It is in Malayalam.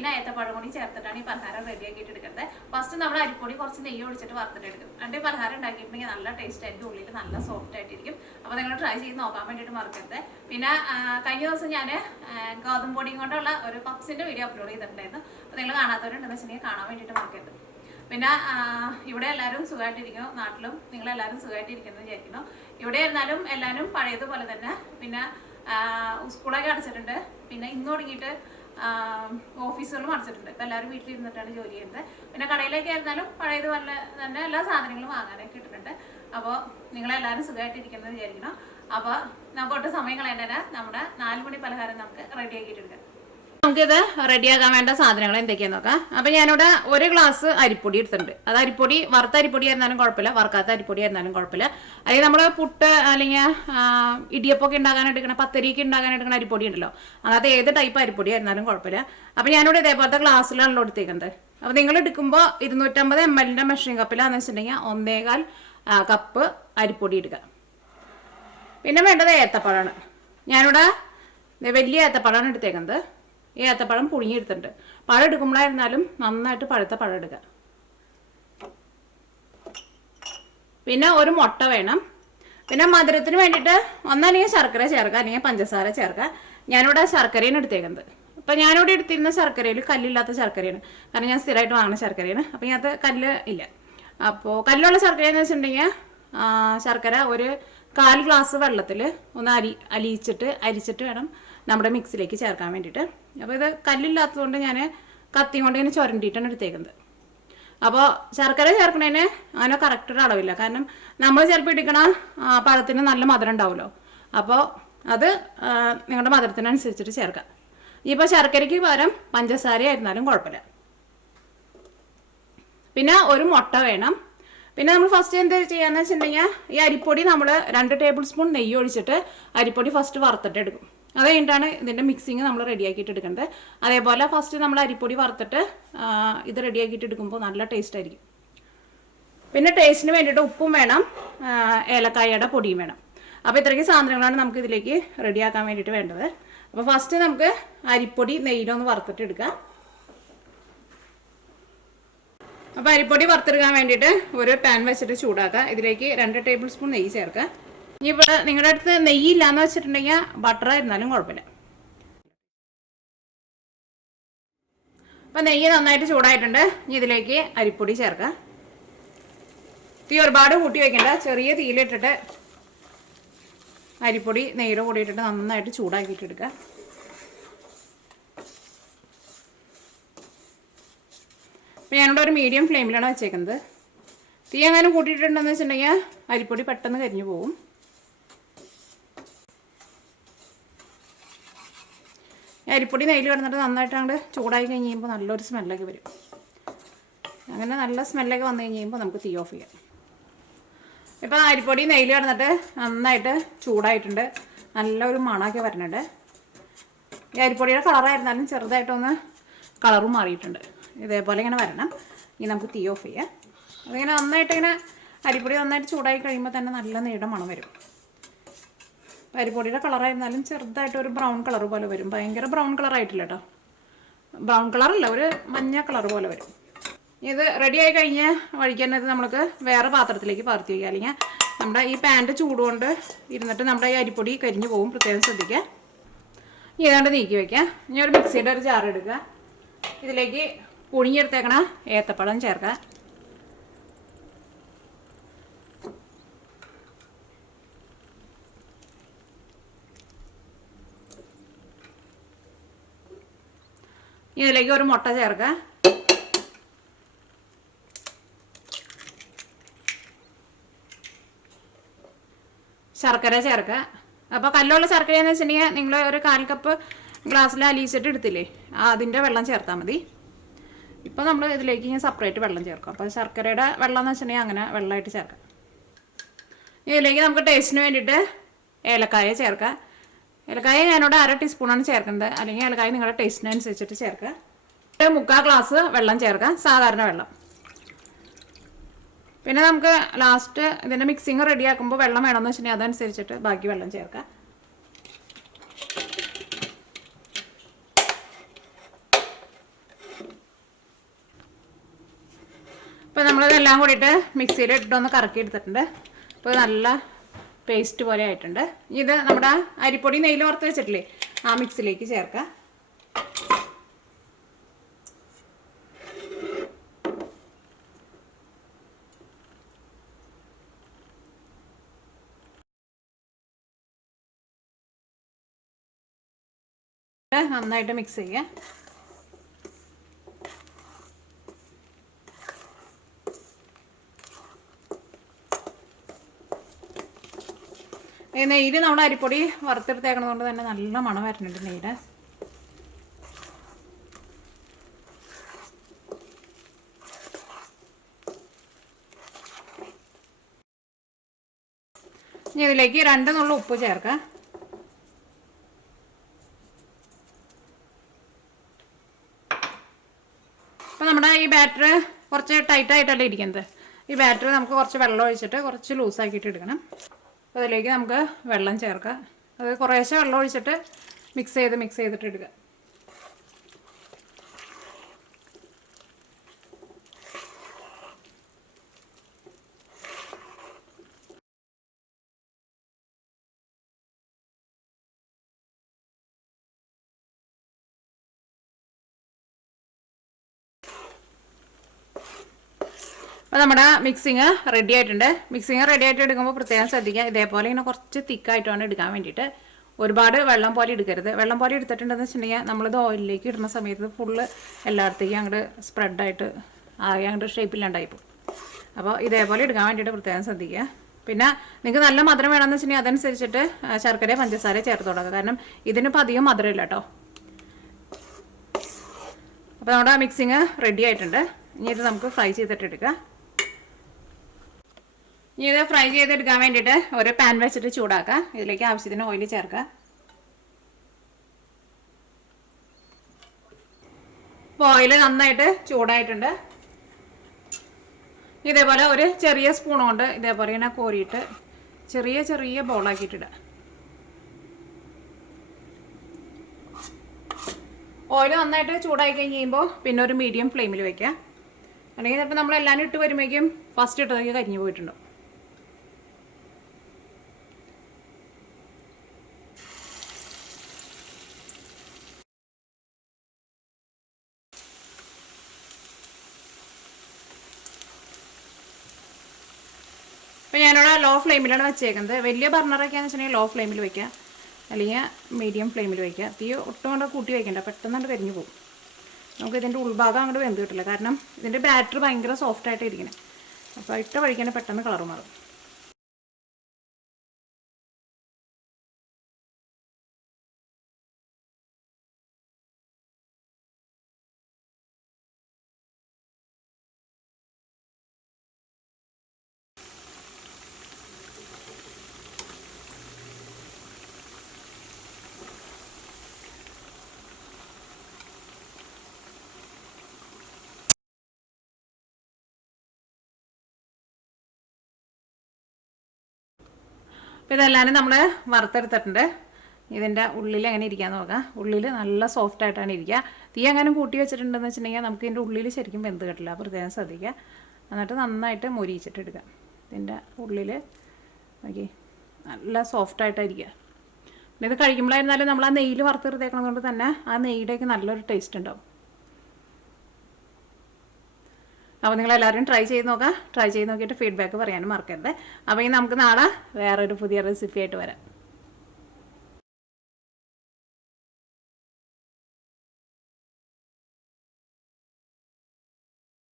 പിന്നെ ഏത്തപ്പഴം കൂടി ചേർത്തിട്ടാണ് ഈ പലഹാരം റെഡിയാക്കിയിട്ട് എടുക്കുന്നത്. ഫസ്റ്റ് നമ്മൾ അരിപ്പൊടി കുറച്ച് നെയ്യ് ഒഴിച്ചിട്ട് വറുത്തിട്ടെടുക്കും. എന്നിട്ട് ഈ പലഹാരം ഉണ്ടാക്കിയിട്ടുണ്ടെങ്കിൽ നല്ല ടേസ്റ്റ് ആയിരിക്കും, ഉള്ളിൽ നല്ല സോഫ്റ്റ് ആയിട്ടിരിക്കും. അപ്പോൾ നിങ്ങൾ ട്രൈ ചെയ്ത് നോക്കാൻ വേണ്ടിയിട്ട് മറക്കരുത്. പിന്നെ കഴിഞ്ഞ ദിവസം ഞാൻ ഗോതമ്പ് പൊടിയും കൊണ്ടുള്ള ഒരു പപ്സിൻ്റെ വീഡിയോ അപ്ലോഡ് ചെയ്തിട്ടുണ്ടായിരുന്നു. അപ്പോൾ നിങ്ങൾ കാണാത്തവരുണ്ടെന്ന് വെച്ചിട്ടുണ്ടെങ്കിൽ കാണാൻ വേണ്ടിയിട്ട് മറക്കരുത്. പിന്നെ ഇവിടെ എല്ലാവരും സുഖമായിട്ടിരിക്കുന്നു, നാട്ടിലും നിങ്ങളെല്ലാവരും സുഖമായിട്ടിരിക്കുന്നു വിചാരിക്കുന്നു. ഇവിടെ ആയിരുന്നാലും എല്ലാവരും പഴയതുപോലെ തന്നെ. പിന്നെ സ്കൂളൊക്കെ അടച്ചിട്ടുണ്ട്. പിന്നെ ഇന്ന് തുടങ്ങിയിട്ട് ഓഫീസുകളും അടച്ചിട്ടുണ്ട്. ഇപ്പം എല്ലാവരും വീട്ടിലിരുന്നിട്ടാണ് ജോലി ചെയ്യുന്നത്. പിന്നെ കടയിലേക്ക് ആയിരുന്നാലും പഴയതുപോലെ തന്നെ എല്ലാ സാധനങ്ങളും വാങ്ങാനൊക്കെ കിട്ടുന്നുണ്ട്. അപ്പോൾ നിങ്ങളെല്ലാവരും സുഖമായിട്ടിരിക്കുന്നത് വിചാരിക്കണം. അപ്പോൾ നമുക്ക് ഒട്ടും സമയം കളയേണ്ടത് നമ്മുടെ 4 മണി പലഹാരം നമുക്ക് റെഡിയാക്കിയിട്ടെടുക്കാം. നമുക്കിത് റെഡിയാക്കാൻ വേണ്ട സാധനങ്ങൾ എന്തൊക്കെയാന്ന് നോക്കാം. അപ്പം ഞാനിവിടെ 1 ഗ്ലാസ് അരിപ്പൊടി എടുത്തിട്ടുണ്ട്. അത് അരിപ്പൊടി വറുത്ത അരിപ്പൊടി ആയിരുന്നാലും കുഴപ്പമില്ല, വറുക്കാത്ത അരിപ്പൊടി ആയിരുന്നാലും കുഴപ്പമില്ല. അല്ലെങ്കിൽ നമ്മൾ പുട്ട് അല്ലെങ്കിൽ ഇടിയപ്പൊക്കെ ഉണ്ടാക്കാൻ എടുക്കണം, പത്തരിക്ക് ഉണ്ടാക്കാൻ എടുക്കുന്ന അരിപ്പൊടി ഉണ്ടല്ലോ, അങ്ങനത്തെ ഏത് ടൈപ്പ് അരിപ്പൊടി ആയിരുന്നാലും കുഴപ്പമില്ല. അപ്പം ഞാനിവിടെ ഇതേപോലത്തെ ഗ്ലാസ്സിലാണല്ലോ എടുത്തേക്കുന്നത്. അപ്പോൾ നിങ്ങൾ എടുക്കുമ്പോൾ 250 ml മെഷറിംഗ് കപ്പിലാണെന്ന് വെച്ചിട്ടുണ്ടെങ്കിൽ 1.25 കപ്പ് അരിപ്പൊടി എടുക്കുക. പിന്നെ വേണ്ടത് ഏത്തപ്പഴമാണ്. ഞാനിവിടെ വലിയ ഏത്തപ്പഴമാണ് എടുത്തേക്കുന്നത്. ഈ ഏത്തപ്പഴം പുഴുങ്ങിയെടുത്തിട്ടുണ്ട്. പഴം എടുക്കുമ്പോഴായിരുന്നാലും നന്നായിട്ട് പഴുത്ത പഴം എടുക്കുക. പിന്നെ ഒരു മുട്ട വേണം. പിന്നെ മധുരത്തിന് വേണ്ടിയിട്ട് ഒന്നല്ലെങ്കിൽ ശർക്കര ചേർക്കുക, അല്ലെങ്കിൽ പഞ്ചസാര ചേർക്കുക. ഞാനിവിടെ ശർക്കരയാണ് എടുത്തേക്കുന്നത്. അപ്പം ഞാനിവിടെ എടുത്തിരുന്ന ശർക്കരയിൽ കല്ലില്ലാത്ത ശർക്കരയാണ്, കാരണം ഞാൻ സ്ഥിരമായിട്ട് വാങ്ങുന്ന ശർക്കരയാണ്. അപ്പം ഇതിനകത്ത് കല്ല് ഇല്ല. അപ്പോൾ കല്ലുള്ള ശർക്കരയെന്ന് വെച്ചിട്ടുണ്ടെങ്കിൽ ശർക്കര ഒരു 1/4 ഗ്ലാസ് വെള്ളത്തിൽ ഒന്ന് അരിച്ചിട്ട് വേണം നമ്മുടെ മിക്സിലേക്ക് ചേർക്കാൻ വേണ്ടിയിട്ട്. അപ്പോൾ ഇത് കല്ലില്ലാത്തതുകൊണ്ട് ഞാൻ കത്തി കൊണ്ട് ഇങ്ങനെ ചുരണ്ടിയിട്ടാണ് എടുത്തേക്കുന്നത്. അപ്പോൾ ശർക്കര ചേർക്കണതിന് അങ്ങനെ കറക്റ്റ് ഒരു അളവില്ല, കാരണം നമ്മൾ ചിലപ്പോൾ ഇടിക്കണ പഴത്തിന് നല്ല മധുരം ഉണ്ടാവുമല്ലോ. അപ്പോൾ അത് നിങ്ങളുടെ മധുരത്തിനനുസരിച്ചിട്ട് ചേർക്കാം. ഇപ്പോൾ ശർക്കരയ്ക്ക് പകരം പഞ്ചസാര ആയിരുന്നാലും കുഴപ്പമില്ല. പിന്നെ ഒരു മുട്ട വേണം. പിന്നെ നമ്മൾ ഫസ്റ്റ് എന്ത് ചെയ്യാന്ന് വെച്ചിട്ടുണ്ടെങ്കിൽ ഈ അരിപ്പൊടി നമ്മൾ 2 ടേബിൾ സ്പൂൺ നെയ്യ് ഒഴിച്ചിട്ട് അരിപ്പൊടി ഫസ്റ്റ് വറുത്തിട്ട് എടുക്കും. അത് കഴിഞ്ഞിട്ടാണ് ഇതിൻ്റെ മിക്സിങ് നമ്മൾ റെഡിയാക്കിയിട്ട് എടുക്കേണ്ടത്. അതേപോലെ ഫസ്റ്റ് നമ്മൾ അരിപ്പൊടി വറുത്തിട്ട് ഇത് റെഡിയാക്കിയിട്ട് എടുക്കുമ്പോൾ നല്ല ടേസ്റ്റ് ആയിരിക്കും. പിന്നെ ടേസ്റ്റിന് വേണ്ടിയിട്ട് ഉപ്പും വേണം, ഏലക്കായയുടെ പൊടിയും വേണം. അപ്പോൾ ഇത്രയ്ക്ക് സാധനങ്ങളാണ് നമുക്ക് ഇതിലേക്ക് റെഡിയാക്കാൻ വേണ്ടിയിട്ട് വേണ്ടത്. അപ്പോൾ ഫസ്റ്റ് നമുക്ക് അരിപ്പൊടി നെയ്യിലൊന്ന് വറുത്തിട്ട് എടുക്കാം. അപ്പോൾ അരിപ്പൊടി വറുത്തെടുക്കാൻ വേണ്ടിയിട്ട് ഒരു പാൻ വെച്ചിട്ട് ചൂടാക്കുക. ഇതിലേക്ക് 2 ടേബിൾ സ്പൂൺ നെയ്യ് ചേർക്കുക. ഇനിയിപ്പോൾ നിങ്ങളുടെ അടുത്ത് നെയ്യില്ലാന്ന് വെച്ചിട്ടുണ്ടെങ്കിൽ ബട്ടർ ആയിരുന്നാലും കുഴപ്പമില്ല. അപ്പം നെയ്യ് നന്നായിട്ട് ചൂടായിട്ടുണ്ട്. ഇനി ഇതിലേക്ക് അരിപ്പൊടി ചേർക്കുക. തീ ഒരുപാട് കൂട്ടി വയ്ക്കേണ്ട, ചെറിയ തീയിലിട്ടിട്ട് അരിപ്പൊടി നെയ്യുടെ കൂടി ഇട്ടിട്ട് നന്നായിട്ട് ചൂടാക്കിയിട്ട് എടുക്കുക. അപ്പോൾ ഞാനിവിടെ ഒരു മീഡിയം ഫ്ലെയിമിലാണ് വെച്ചേക്കുന്നത്. തീ എങ്ങാനും കൂട്ടിയിട്ടുണ്ടെന്ന് വെച്ചിട്ടുണ്ടെങ്കിൽ അരിപ്പൊടി പെട്ടെന്ന് കരിഞ്ഞു പോകും. അരിപ്പൊടി നെയ്യിൽ കിടന്നിട്ട് നന്നായിട്ട് അങ്ങോട്ട് ചൂടായി കഴിഞ്ഞ് കഴിയുമ്പോൾ നല്ലൊരു സ്മെല്ലൊക്കെ വരും. അങ്ങനെ നല്ല സ്മെല്ലൊക്കെ വന്നു കഴിഞ്ഞ് കഴിയുമ്പോൾ നമുക്ക് തീ ഓഫ് ചെയ്യാം. ഇപ്പോൾ അരിപ്പൊടി നെയ്യിൽ കിടന്നിട്ട് നന്നായിട്ട് ചൂടായിട്ടുണ്ട്, നല്ലൊരു മണമൊക്കെ വരുന്നുണ്ട്. ഈ അരിപ്പൊടിയുടെ കളറായിരുന്നാലും ചെറുതായിട്ടൊന്ന് കളറും മാറിയിട്ടുണ്ട്. ഇതേപോലെ ഇങ്ങനെ വരണം. ഇനി നമുക്ക് തീ ഓഫ് ചെയ്യാം. അതിങ്ങനെ നന്നായിട്ട് ഇങ്ങനെ അരിപ്പൊടി നന്നായിട്ട് ചൂടായി കഴിയുമ്പോൾ തന്നെ നല്ല നീണ്ട മണം വരും. അരിപ്പൊടിയുടെ കളറായിരുന്നാലും ചെറുതായിട്ടൊരു ബ്രൗൺ കളർ പോലെ വരും. ഭയങ്കര ബ്രൗൺ കളറായിട്ടില്ല കേട്ടോ, ബ്രൗൺ കളറല്ല, ഒരു മഞ്ഞ കളർ പോലെ വരും. ഇത് റെഡിയായി കഴിഞ്ഞ് വഴിക്കുന്നത് നമുക്ക് വേറെ പാത്രത്തിലേക്ക് പകർത്തി വയ്ക്കുക, അല്ലെങ്കിൽ നമ്മുടെ ഈ പാൻ്റെ ചൂടുകൊണ്ട് ഇരുന്നിട്ട് നമ്മുടെ ഈ അരിപ്പൊടി കരിഞ്ഞു പോകും. പ്രത്യേകം ശ്രദ്ധിക്കുക. ഏതാണ്ട് നീക്കി വയ്ക്കുക. ഇനി ഒരു മിക്സിയുടെ ഒരു ജാർ എടുക്കുക. ഇതിലേക്ക് പുഴുങ്ങിയെടുത്തേക്കണ ഏത്തപ്പഴം ചേർക്കുക. ഇതിലേക്ക് ഒരു മുട്ട ചേർക്കുക. ശർക്കര ചേർക്കുക. അപ്പോൾ കല്ലുള്ള ശർക്കരയെന്ന് വെച്ചിട്ടുണ്ടെങ്കിൽ നിങ്ങൾ ഒരു 1/4 കപ്പ് ഗ്ലാസ്സിൽ അലിയിച്ചിട്ട് എടുത്തില്ലേ, അതിൻ്റെ വെള്ളം ചേർത്താൽ മതി. ഇപ്പോൾ നമ്മൾ ഇതിലേക്ക് ഇങ്ങനെ സെപ്പറേറ്റ് വെള്ളം ചേർക്കും. അപ്പോൾ ശർക്കരയുടെ വെള്ളം എന്ന് വെച്ചിട്ടുണ്ടെങ്കിൽ അങ്ങനെ വെള്ളമായിട്ട് ചേർക്കാം. ഇതിലേക്ക് നമുക്ക് ടേസ്റ്റിന് വേണ്ടിയിട്ട് ഏലക്കായ ചേർക്കാം. ഏലക്കായ ഞാനിവിടെ 1/2 ടീസ്പൂണാണ് ചേർക്കുന്നത്, അല്ലെങ്കിൽ ഏലക്കായ നിങ്ങളുടെ ടേസ്റ്റിനനുസരിച്ചിട്ട് ചേർക്കുക. 1/4 ഗ്ലാസ് വെള്ളം ചേർക്കാം, സാധാരണ വെള്ളം. പിന്നെ നമുക്ക് ലാസ്റ്റ് ഇതിൻ്റെ മിക്സിങ് റെഡിയാക്കുമ്പോൾ വെള്ളം വേണമെന്ന് വെച്ചിട്ടുണ്ടെങ്കിൽ അതനുസരിച്ചിട്ട് ബാക്കി വെള്ളം ചേർക്കാം. അപ്പോൾ നമ്മളിതെല്ലാം കൂടിയിട്ട് മിക്സിയിൽ ഇട്ടൊന്ന് കറക്കി എടുത്തിട്ടുണ്ട്. അപ്പോൾ നല്ല പേസ്റ്റ് പോലെ ആയിട്ടുണ്ട്. ഇത് നമ്മുടെ അരിപ്പൊടി നെയ്യിൽ വറുത്ത് വെച്ചിട്ടില്ലേ, ആ മിക്സിലേക്ക് ചേർക്കാം. നന്നായിട്ട് മിക്സ് ചെയ്യാം. നെയ്യിൽ നമ്മുടെ അരിപ്പൊടി വറുത്തെടുത്തേക്കണത് കൊണ്ട് തന്നെ നല്ല മണം വരുന്നുണ്ട് നെയ്യുടെ. ഇനി ഇതിലേക്ക് 2 നുള്ള ഉപ്പ് ചേർക്കാം. അപ്പോൾ നമ്മുടെ ഈ ബാറ്റർ കുറച്ച് ടൈറ്റായിട്ടല്ലേ ഇരിക്കുന്നത്. ഈ ബാറ്റർ നമുക്ക് കുറച്ച് വെള്ളം ഒഴിച്ചിട്ട് കുറച്ച് ലൂസാക്കിയിട്ട് എടുക്കണം. അപ്പോൾ അതിലേക്ക് നമുക്ക് വെള്ളം ചേർക്കാം. അത് കുറേശ്ശെ വെള്ളം ഒഴിച്ചിട്ട് മിക്സ് ചെയ്തിട്ട് എടുക്കുക. അപ്പോൾ നമ്മുടെ മിക്സിങ് റെഡി ആയിട്ടുണ്ട്. മിക്സിങ് റെഡി ആയിട്ട് എടുക്കുമ്പോൾ പ്രത്യേകം ശ്രദ്ധിക്കുക, ഇതേപോലെ ഇങ്ങനെ കുറച്ച് തിക്കായിട്ടാണ് എടുക്കാൻ വേണ്ടിയിട്ട്. ഒരുപാട് വെള്ളം പോലെ എടുക്കരുത്. വെള്ളം പോലെ എടുത്തിട്ടുണ്ടെന്ന് വെച്ചിട്ടുണ്ടെങ്കിൽ നമ്മളിത് ഓയിലിലേക്ക് ഇടുന്ന സമയത്ത് ഫുള്ള് എല്ലായിടത്തേക്കും അങ്ങോട്ട് സ്പ്രെഡായിട്ട് ആകെ അങ്ങോട്ട് ഷേപ്പില്ലാണ്ടായിപ്പോൾ. അപ്പോൾ ഇതേപോലെ എടുക്കാൻ വേണ്ടിയിട്ട് പ്രത്യേകം ശ്രദ്ധിക്കുക. പിന്നെ നിങ്ങൾക്ക് നല്ല മധുരം വേണമെന്ന് വെച്ചിട്ടുണ്ടെങ്കിൽ അതനുസരിച്ചിട്ട് ശർക്കര പഞ്ചസാര ചേർത്ത് കൊടുക്കുക. കാരണം ഇതിനിപ്പോൾ അധികം മധുരമില്ല കേട്ടോ. അപ്പോൾ നമ്മുടെ മിക്സിങ് റെഡി ആയിട്ടുണ്ട്. ഇനി ഇത് നമുക്ക് ഫ്രൈ ചെയ്തിട്ട് എടുക്കാം. ഇനി ഇത് ഫ്രൈ ചെയ്തെടുക്കാൻ വേണ്ടിയിട്ട് ഒരു പാൻ വെച്ചിട്ട് ചൂടാക്കാം. ഇതിലേക്ക് ആവശ്യത്തിന് ഓയിൽ ചേർക്കാം. ഇപ്പോൾ ഓയിൽ നന്നായിട്ട് ചൂടായിട്ടുണ്ട്. ഇതേപോലെ ഒരു ചെറിയ സ്പൂൺ കൊണ്ട് ഇതേപോലെ ഇങ്ങനെ കോരിയിട്ട് ചെറിയ ബോളാക്കിയിട്ടിടുക. ഓയിൽ നന്നായിട്ട് ചൂടായി കഴിഞ്ഞ് കഴിയുമ്പോൾ പിന്നെ ഒരു മീഡിയം ഫ്ലെയിമിൽ വയ്ക്കുക. അല്ലെങ്കിൽ ചിലപ്പോൾ നമ്മളെല്ലാം ഇട്ട് വരുമ്പോഴേക്കും ഫസ്റ്റ് ഇട്ടതൊക്കെ കരിഞ്ഞു പോയിട്ടുണ്ടോ. അപ്പോൾ ഞാനിവിടെ ലോ ഫ്ലെയിമിലാണ് വെച്ചേക്കുന്നത്. വലിയ ബർണറൊക്കെയാണെന്ന് വെച്ചിട്ടുണ്ടെങ്കിൽ ലോ ഫ്ലെയിമിൽ വയ്ക്കുക, അല്ലെങ്കിൽ മീഡിയം ഫ്ലെയിമിൽ വയ്ക്കുക. തീ ഒട്ടും കൊണ്ട് കൂട്ടി വയ്ക്കേണ്ട, പെട്ടെന്ന് കരിഞ്ഞു പോകും. നമുക്ക് ഇതിൻ്റെ ഉൾഭാഗം അങ്ങോട്ട് വെന്ത് കിട്ടില്ല. കാരണം ഇതിൻ്റെ ബാറ്റർ ഭയങ്കര സോഫ്റ്റായിട്ട് ഇരിക്കണം. അപ്പോൾ ഇട്ട വഴിക്കാൻ പെട്ടെന്ന് കളർ മാറും. അപ്പോൾ ഇതെല്ലാവരും നമ്മൾ വറുത്തെടുത്തിട്ടുണ്ട്. ഇതിൻ്റെ ഉള്ളിൽ എങ്ങനെ ഇരിക്കാമെന്ന് നോക്കാം. ഉള്ളിൽ നല്ല സോഫ്റ്റ് ആയിട്ടാണ് ഇരിക്കുക. തീ എങ്ങനെ കൂട്ടി വെച്ചിട്ടുണ്ടെന്ന് വെച്ചിട്ടുണ്ടെങ്കിൽ നമുക്ക് ഇതിൻ്റെ ഉള്ളിൽ ശരിക്കും വെന്ത് കിട്ടില്ല. പ്രത്യേകം ശ്രദ്ധിക്കുക. എന്നിട്ട് നന്നായിട്ട് മൊരിയിച്ചിട്ട് എടുക്കുക. ഇതിൻ്റെ ഉള്ളിൽ നോക്കി നല്ല സോഫ്റ്റായിട്ടായിരിക്കുക. പിന്നെ ഇത് കഴിക്കുമ്പോഴായിരുന്നാലും നമ്മൾ ആ നെയ്യിൽ വറുത്തെടുത്തേക്കണത് കൊണ്ട് തന്നെ ആ നെയ്യുടെയൊക്കെ നല്ലൊരു ടേസ്റ്റ് ഉണ്ടാവും. അപ്പോൾ നിങ്ങളെല്ലാവരും ട്രൈ ചെയ്ത് നോക്കാം. ട്രൈ ചെയ്ത് നോക്കിയിട്ട് ഫീഡ്ബാക്ക് പറയാനും മറക്കരുത്. അപ്പോൾ ഇനി നമുക്ക് നാളെ വേറൊരു പുതിയ റെസിപ്പി ആയിട്ട് വരാം.